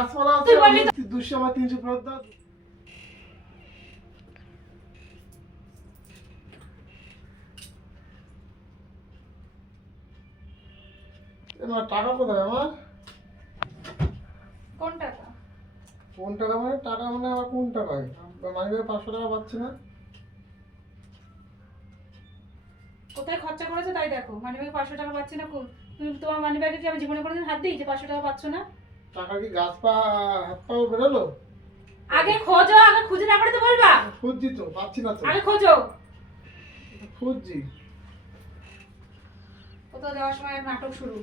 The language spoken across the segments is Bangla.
গাছপালা তুই বললি দুশো বা তিনশো ফেরত দাও এবার টাকা কোথায় আমার কোন টাকা? কোন টাকা মানে? টাকা মানে আবার কোন টাকায় মানি ব্যাগে পাঁচশো টাকা পাচ্ছি না। কোথায় খরচা করেছে তাই দেখো। মানি ব্যাগে পাঁচশো টাকা পাচ্ছি না তুমি তোমার মানি ব্যাগে কি আমি জীবনে কোনোদিন হাত দিই যে পাঁচশো টাকা পাচ্ছ না? টাকা কি গাছ পা হাত পাও বেরোলো? আগে খোঁজো আগে খুঁজে না তো বলবা? খুঁজছি তো পাচ্ছি না তো। আগে খোঁজো। খুঁজছি। কোথাও যাওয়ার সময় নাটক শুরু।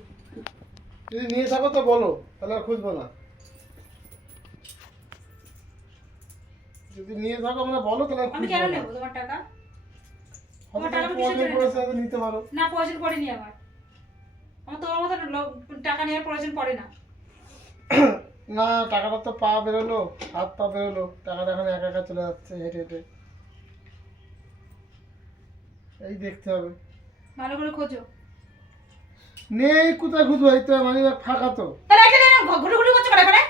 যদি নিয়ে থাকো তো বলো তাহলে আর খুঁজবো না। যদি নিয়ে থাকো মানে বলো তাহলে আমি কেন। নেব তোমার টাকা? তোমার টাকা নিতে পারো। না প্রয়োজন পড়েনি আমার আমার তোমার মতো লোক টাকা নেওয়ার প্রয়োজন পড়ে না। না টাকাটা তো পা বেরোলো হাত পা বেরোলো। টাকাটা এখন একা একা চলে যাচ্ছে হেঁটে হেঁটে। এই দেখতে হবে। ভালো করে খোঁজো। নেই কোথায় খুঁজবো? এই তো মানে ফাঁকা তো। তাহলে একটা দিন ঘুরে ঘুরে করছ করে করে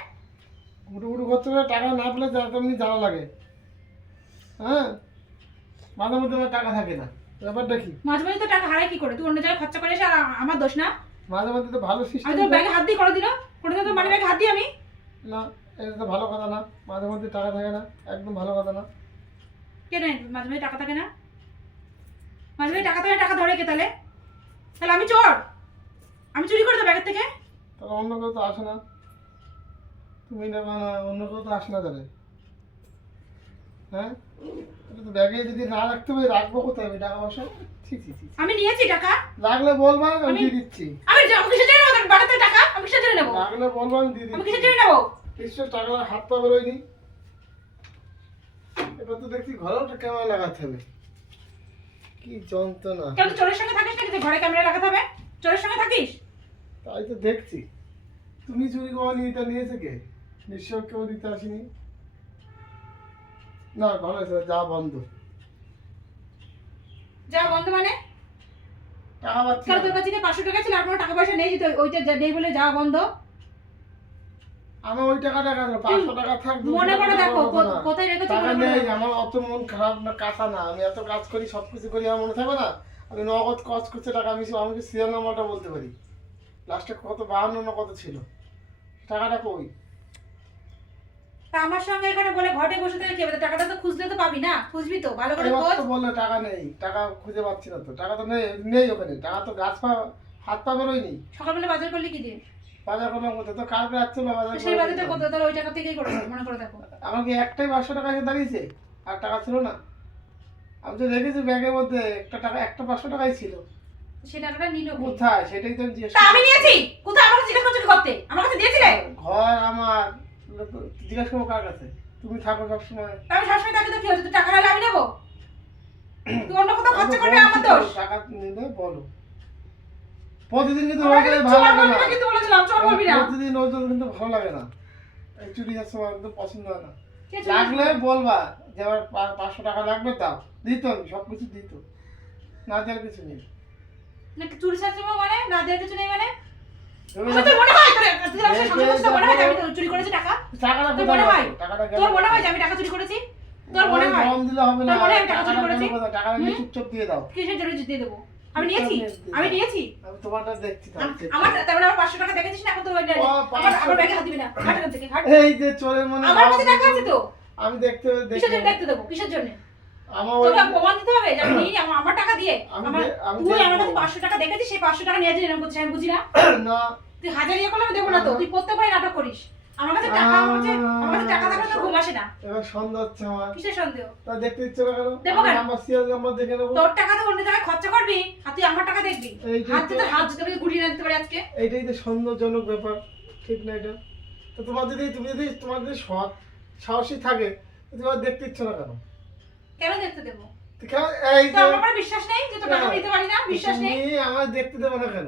গুটু গুটু করতে টাকা না পেলে যা তেমনি জ্বালা লাগে। হ্যাঁ? মাঝে মধ্যে আমার টাকা থাকে না। ব্যাপারটা কি? মাঝে মাঝে তো টাকা হারাই কি করে? তুই অন্য জায়গায় খরচা করে আর আমার দোষ না? মাঝে মধ্যে তো ভালো সিস্টেম আমি তো ব্যাগে হাত দিয়ে করে দিল করে তো মানি ব্যাগে হাত আমি? না এটা তো ভালো কথা না। মাঝে মধ্যে টাকা থাকে না একদম ভালো কথা না। কে নেই মাঝে মাঝে টাকা থাকে না? মাঝে মাঝে টাকা থাকে টাকা ধরে কে তাহলে? তাহলে আমি চোর? আমি চুরি করে দেবো ব্যাগের থেকে? তাহলে অন্য কেউ তো আসে না। তুমি না অন্য কেউ তো আসে না তাহলে। হ্যাঁ? তো ব্যাগে যদি না রাখতে পারি রাখব কোথায়? আমি টাকা পয়সা? ঠিক ঠিক আমি নিয়েছি টাকা। রাখলে বলবা আমি দিয়ে দিচ্ছি। আমি যা- কিসের জন্য নেব বাড়িতে টাকা। আমি কিসের জন্য নেব? রাখলে বলবা আমি দিয়ে আমি কিসের জন্য নেব? নিশ্চয় টাকা হাত পা বেরোয়নি। এবার তো দেখছি ঘরেও ক্যামেরা লাগাতে হবে। কি যন্ত্রণা। কেন চোরের সঙ্গে থাকিস নাকি? ঘরে ক্যামেরা লাগাতে হবে? চোরের সঙ্গে থাকিস? তাই তো দেখছি। তুমি চুরি করে নিতে নিয়েছে কে? নিশ্চয় কেউ দিতে আসেনি। না ঘরে যা বন্ধ। যা বন্ধ মানে? কারণ তোর কাছে পাঁচশো টাকা ছিল আর কোনো টাকা পয়সা নেই যে ওইটা নেই বলে যাওয়া বন্ধ। আমার ওই টাকাটা কেন? পাঁচশো টাকা মনে করে দেখো। কোথায় রেখেছো টাকা নেই আমার অত মন খারাপ না কাঁচা না আমি এত কাজ করি সব কিছু করি আমার মনে থাকবে না? আমি নগদ কাজ করছে টাকা আমি আমাকে সিরিয়াল নাম্বারটা বলতে পারি? লাস্টে কত বাহান্ন না কত ছিল? টাকাটা কই? তা আমার সঙ্গে এখানে বলে ঘরে বসে থেকে কি হবে? টাকাটা তো খুঁজলে তো পাবি না। খুঁজবি তো ভালো করে খোঁজ। বললে টাকা নেই টাকা খুঁজে পাচ্ছি না তো। টাকা তো নেই নেই ওখানে। টাকা তো গাছ পা হাত পা বেরোয়নি। সকালবেলা বাজার করলি কি দিয়ে? বাজার করলাম তো কালকে বাজার সেই করে বাজারটা কত তাহলে ওই টাকা থেকেই করেছ মনে করে দেখো। আমার কি একটাই পাঁচশো টাকা এসে দাঁড়িয়েছে? আর টাকা ছিল না। আমি তো দেখেছি ব্যাগের মধ্যে একটা টাকা একটা পাঁচশো টাকাই ছিল। সেই টাকাটা নিল কোথায়? সেটাই তো আমি জিজ্ঞেস তা আমি নিয়েছি? কোথায়? আমার কাছে জিজ্ঞেস করতে? আমার কাছে দিয়েছিলে? ঘর আমার জিজ্ঞাসা করব কার কাছে? তুমি থাকো সবসময়। তা আমি সবসময় তাকে তো কি হচ্ছে টাকা হলে আমি নেব? তুই অন্য কোথাও খরচা করবি আমার দোষ? টাকা নিলে বলো। প্রতিদিন কিন্তু ভালো লাগে না। কিন্তু বলেছিলাম চোর বলবি না। প্রতিদিন রোজ কিন্তু ভালো লাগে না। এই চুরি যাচ্ছে আমার একদম পছন্দ হয় না। লাগলে? বলবা যে আমার পাঁচশো টাকা লাগবে দাও। দিত আমি সব কিছু দিত। না দেওয়ার কিছু নেই। চুরি চাচ্ছে মানে না দেওয়ার কিছু নেই মানে? মনে হয় তোর তোর মনে হয় আমি চুরি করেছি টাকা? টাকাটা তোর মনে হয়? গেল? টাকাটা গেল তোর মনে হয় আমি টাকা চুরি করেছি? তোর মনে হয়? ফর্ম দিলে হবে না। তোর মনে হয় টাকা চুরি করেছি? টাকাটা নিয়ে চুপচাপ দিয়ে দাও। কিসের জন্য দিয়ে দেবো? আমি নিয়েছি। চুপচাপ আমি নিয়েছি। আমি তোমারটা দেখছি তাহলে আম- check আমার তারপরে আমার টাকা দেখেছিস না? এখন তো আমার আমার ব্যাগে হাত দিবি না। হাট থেকে হাট। এই যে চোরের মনে আমার কাছে টাকা আছে তো। আমি দেখতে কিসের জন্য দেখতে দেখতে দেবো? কিসের জন্য? তোকে প্রমাণ দিতে হবে যে আমি নিই আমার আমার টাকা দিয়ে আমার তুই আমার কাছে পাঁচশো টাকা দেখেছিস সেই পাঁচশো টাকা নিয়ে যাবি এরকম করছিস আমি বুঝি না। তুই হাজার ইয়ে করলে আমি দেবো না তো। তুই প্রত্যেকবারই নাটক করিস। আমার কাছে টাকা আমার আমার কাছে টাকা থাকলে তোর ঘুম আসে না। এবার সন্দেহ হচ্ছে আমার। কিসের সন্দেহ? তা দেখতে ইচ্ছে না কেন? দেবো কেন? আমার সিরিয়াল নাম্বার দেখে নেব। তোর টাকা তো অন্য জায়গায় খরচা করবি আর তুই আমার টাকা দেখবি। হাত তো- হাত গুটিয়ে না পারি আজকে। এইটাই তো সন্দেহজনক ব্যাপার। ঠিক না এটা? তো তোমার যদি তুমি যদি তোমার যদি সৎ সাহসী থাকে তোমার দেখতে ইচ্ছে না কেন? কেন দেখতে দেবো? তো কেন? এই তো যে আমার উপরে বিশ্বাস নেই যে তোর টাকা দিতে পারি না? বিশ্বাস নেই। তুমি আমার দেখতে দেবো না কেন?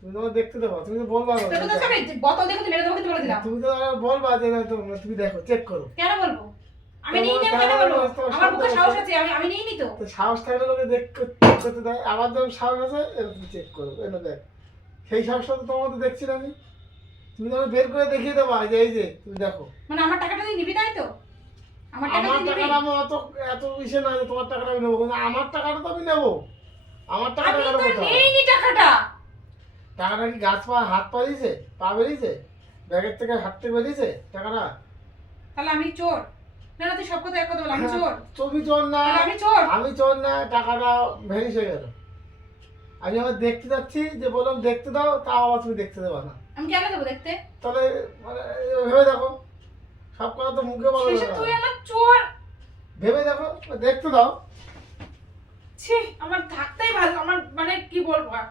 তুমি তোমার দেখতে দেবো তুমি তো বলবা না। তোকে তো সব এই বোতল দেখে তুই মেরে বলে দিলাম। তুমি তো বলবা যে না তুমি তুমি দেখো চেক করো। কেন বলব? আমি নিই নি কেন বলব? আমার বুকে সাহস আছে। আছে আমি আমি নিই নি তো। তো সাহস থাকলে লোকে দেখ করতে দেয় আমার যখন সাহস আছে এরকম চেক করো এনে দেখ। সেই সাহসটা তো তোমার দেখছি না আমি। তুমি বের করে দেখিয়ে দেবা যে এই যে তুমি দেখো। মানে আমার টাকাটা নিবি তাই তো? আমার টাকাটা আমি অত এত ইসে না তোমার টাকাটা আমি নেব কিন্তু আমার টাকাটা তো আমি নেব। আমার টাকাটা আমি তো নেইনি টাকাটা। টাকাটা কি গাছ পা হাত পা দিয়েছে? পা বেরিয়েছে? ব্যাগের থেকে হাত বেরিয়েছে টাকাটা? তাহলে আমি চোর। না না তুই সব কথা এক কথা বল আমি হ্যাঁ। চোর। তুমি চোর না। আমি চোর। আমি চোর না টাকাটা গেল। আমি আবার দেখতে যাচ্ছি যে বললাম দেখতে দাও তাও আবার তুমি দেখতে দেবা না। আমি কেন দেবো দেখতে? তাহলে মানে ভেবে দেখো। সব কথা তো মুখে বলো তুই আমার চোর। ভেবে দেখো দেখতে দাও। ছি আমার থাকতেই ভালো আমার মানে কি বলব আর?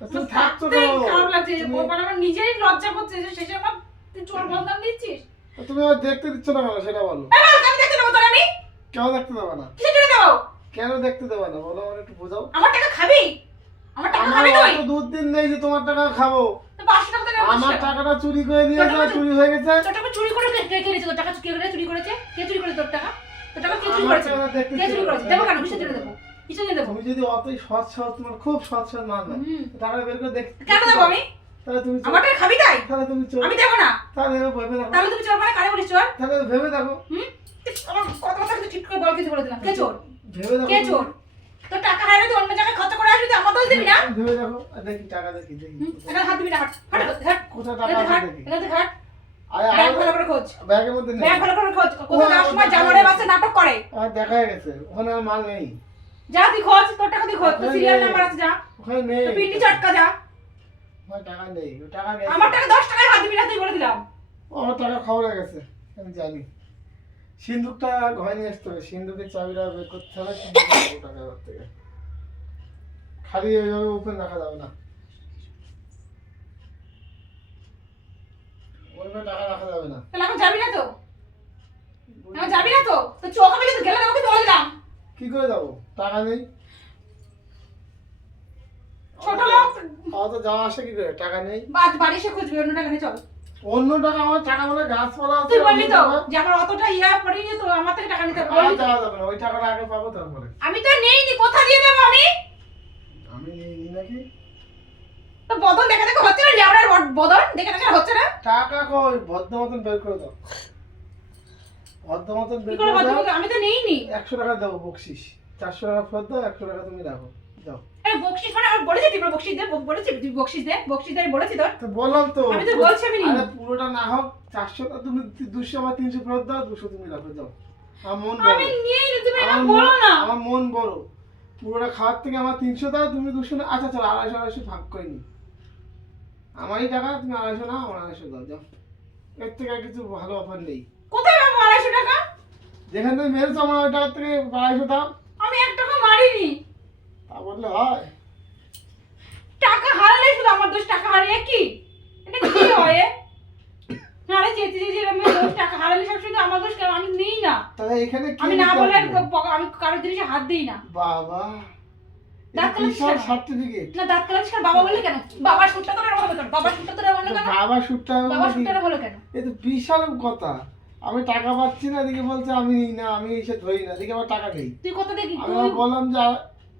তা তুমি থাকছো খারাপ লাগছে মানে আমার নিজেরই লজ্জা করছে যে শেষে আমার তুই চোর বদনাম দিচ্ছিস? তুমি আবার দেখতে দিচ্ছ না কেন সেটা বলো। আমি দেখতে দেবো তোর আমি? কেন দেখতে দেবে না? কিসের জন্য দেবো? কেন দেখতে দেবে না? বলো আমার একটু বোঝাও। আমার টাকা খাবি? আমার টাকা আমার খাবি তুই? দুধ দিন নেই যে তোমার টাকা খাব। তো আমার আমার টাকাটা চুরি করে নিয়েছে টাকা চুরি হয়ে গেছে? তোর টাকা চুরি করে কে কে করেছে তোর টাকা কে করে চুরি করেছে? কে চুরি করেছে তোর টাকা? তোর টাকা কে চুরি করেছে? কে চুরি করেছে? দেবো কেন? কিসের জন্য দেবো? কিসের জন্য দেবো? তুমি যদি অতই সৎ সৎ তোমার খুব সৎ সৎ মান না টাকা বের করে দেখ কেন দেবো আমি? তাহলে তুমি আমার টাকা খাবি তাই? তাহলে তুমি চোর। আমি দেবো না। তাহলে ভেবে দেখো। তাহলে তুমি চোর মানে কারে বলিস চোর? তাহলে ভেবে দেখো। হুম? আমার কথা কথা ঠিক করে বল কিছু বলে দিলাম। কে চোর? ভেবে দেখো কে চোর? তোর টাকা হারাবে অন্য দোষ দিবি না? ভেবে দেখো দেখি টাকা দেখি দেখি। এখানে হাত দিবি না হাট হাট কোথায় টাকা হাট আছে দেখি। এখানে হাট। ব্যাগ ভালো করে খোঁজ। ব্যাগের মধ্যে নেই। ব্যাগ ভালো করে খোঁজ। কোথাও যাওয়ার সময় জানোয়ারের বাচ্চা নাটক করে। আর দেখা গেছে। ওখানে আর মাল নেই। যা তুই খোঁজ তোর টাকা তুই খোঁজ। তোর সিরিয়াল নাম্বার আছে যা। ওখানে নেই। পিন্ডি চটকা যা। ওখানে টাকা নেই টাকা গেছে আমার টাকা দশ টাকায় হাত দিবি না তুই বলে দিলাম। আমার টাকা খবর হয়ে গেছে আমি জানি। সিন্ধুকটা ঘরে নিয়ে আসতে হবে। সিন্ধুকের চাবিটা বের করতে হবে সিন্ধুক টাকা থেকে খালি এইভাবে ওপেন রাখা যাবে না। ওইভাবে টাকা রাখা যাবে না। তাহলে এখন যাবি না তো? এখন যাবি না তো? তো চোখ আমি কিন্তু গেলে আমাকে বলে দিলাম। কি করে যাব? টাকা নেই। ছোট লোক। অত যাওয়া আসে কি করে? টাকা নেই। বাদ বাড়ি এসে খুঁজবি অন্য টাকা নিয়ে চল। অন্য টাকা আমার টাকা মানে গাছপালা আছে তুই বললি তো অন্য যে আমার অতটা ইয়া পড়িনি তো আমার থেকে টাকা নিতে তো। যাওয়া যাবে না ওই টাকাটা আগে পাবো তারপরে। আমি তো নেইনি কোথা দিয়ে দেবো আমি? আমি নিই নাকি তো বদন দেখে দেখে হচ্ছে না লেওড়ার বদন দেখে দেখে হচ্ছে না? টাকা কই? ভদ্র মতন বের করে দাও। ভদ্র মতন বের করে করে দাও। আমি তো নেইনি। একশো টাকা দেবো বকশিস। চারশো টাকা ফেরত দাও একশো টাকা তুমি রাখো দাও। আরে বকশিস মানে আমি বলেছি তুই বকশিস দে বলেছি তুই বকশিস দে বকশিস দে বলেছি তো বললাম তো। আমি তো বলছি আমি আরে পুরোটা না হোক চারশো তুমি দুশো বা তিনশো ফেরত দাও দুশো তুমি রাখো যাও আমার মন বড়। আমি নিয়েই তুমি এটা বলো না। আমার মন বড়। পুরোটা খাওয়ার থেকে আমার তিনশো দাও তুমি দুশো না আচ্ছা চলো আড়াইশো আড়াইশো ভাগ করে নি আমারই টাকা তুমি আড়াইশো না আমার আড়াইশো দাও যাও। এর থেকে আর কিছু ভালো অফার নেই। কোথায় পাবো আড়াইশো টাকা? যেখান থেকে মেরেছো আমার ওই টাকার থেকে আড়াইশো দাও। আমি এক টাকা মারিনি। তা বললে হয়। টাকা হারালে শুধু আমার দোষ টাকা হারিয়ে কি? এটা কি হয় এ? নাহলে যেতে যেতে আমি দোষ টাকা হারালে সব শুধু আমার দোষ কেন আমি নেই না। তাহলে এখানে আমি না বলে আমি কারোর জিনিসে হাত দিই না। বাবা। দাঁত বিশাল সার্টিফিকেট? না দাঁত কালাচ্ছিস বাবা বললে কেন? বাবার সুটটা তোরা বলো কেন? বাবার সুটটা তোরা বলো কেন? বাবা সুটটা বাবার সুটটা বলো কেন? এ তো বিশাল কথা। আমি টাকা পাচ্ছি না এদিকে বলছে আমি না আমি এসে ধরি না এদিকে আমার টাকা নেই। তুই কত দেখি? আমি বললাম যে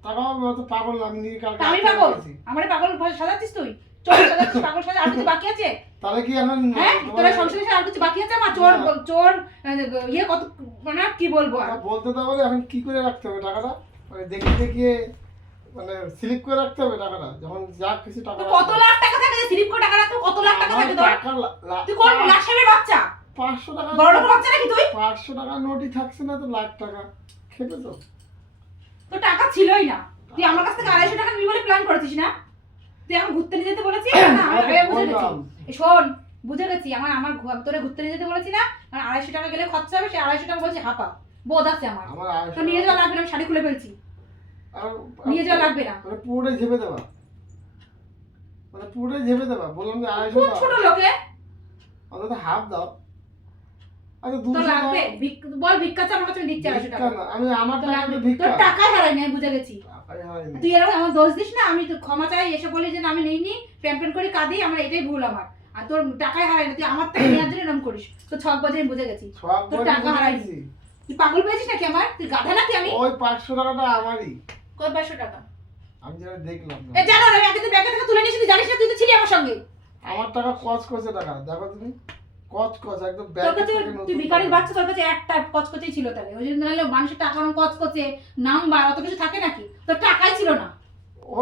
টাকা আমি অত পাগল আমি নিয়ে আমি পাগল। আমার পাগল সাজাচ্ছিস তুই? চোর সাজাচ্ছিস পাগল সাজা। আর কিছু বাকি আছে? তাহলে কি এখন হ্যাঁ তোরা সংসারে আর কিছু বাকি আছে আমার চোর চোর ইয়ে কত মানে কি বলব আর? বলতে তো বলে এখন কি করে রাখতে হবে টাকাটা? মানে দেখিয়ে মানে স্লিপ করে রাখতে হবে টাকাটা যখন যা কিছু টাকা কত লাখ টাকা থাকে স্লিপ করে টাকা রাখতো কত লাখ টাকা থাকে তোর? তুই কোন সাহেবের বাচ্চা? পাঁচশো টাকা বড় লোক বাচ্চা নাকি তুই? পাঁচশো টাকা নোটই থাকছে না তো লাখ টাকা। খেপে তো। তোর টাকা ছিলই না। তুই আমার কাছ থেকে আড়াইশো টাকা নিবি বলে প্ল্যান করেছিস না? তুই এখন ঘুরতে নিয়ে যেতে বলেছিস? না আমি বুঝে গেছি শোন বুঝে গেছি আমার আমার তোরে ঘুরতে নিয়ে যেতে বলেছি না কারণ আড়াইশো টাকা গেলে খরচা হবে সে আড়াইশো টাকা বলছি হাপা বোধ আছে আমার। তো নিয়ে যাওয়া লাগবে না আমি শাড়ি খুলে ফেলছি। নিয়ে যাওয়া লাগবে না। পুরোটাই ঝেপে দেবা। মানে পুরোটাই ঝেপে দেবা বললাম যে আড়াইশো ছোট লোকে? অন্তত হাফ দাও। আমি দিচ্ছি আড়াইশো ভিক্ষা টাকা। না, আমি আমার তোর লাগবে। টাকাই হারাই নাই বুঝে গেছি। তুই এরকম আমার দোষ দিস না আমি তো ক্ষমা চাই এসে বলি যে না, আমি নেইনি প্যান করে কাঁদি আমার এটাই ভুল আমার। আর তোর টাকাই হারাই না তুই আমার থেকে নেওয়ার জন্য এরকম করিস। তো ছক বাজে আমি বুঝে গেছি। তোর টাকা। গেছি। তুই পাগল পেয়েছিস নাকি আমার? তুই গাধা নাকি আমি? ওই পাঁচশো টাকাটা আমারই। কয় পাঁচশো টাকা? আমি যেটা দেখলাম এ জানো না আমি একদিন ব্যাগে থেকে তুলে নিয়েছি তুই জানিস না তুই তো ছিলি আমার সঙ্গে। আমার টাকা কচ কচে টাকা দেখো তুমি। কচ কচ একদম তুই ভিখারির বাচ্চা তোর কাছে একটা কচকচেই ছিল তাহলে। ওই জন্য নাহলে মানুষের টাকা কচকচে নাম্বার অত কিছু থাকে নাকি? তোর টাকাই ছিল না। ও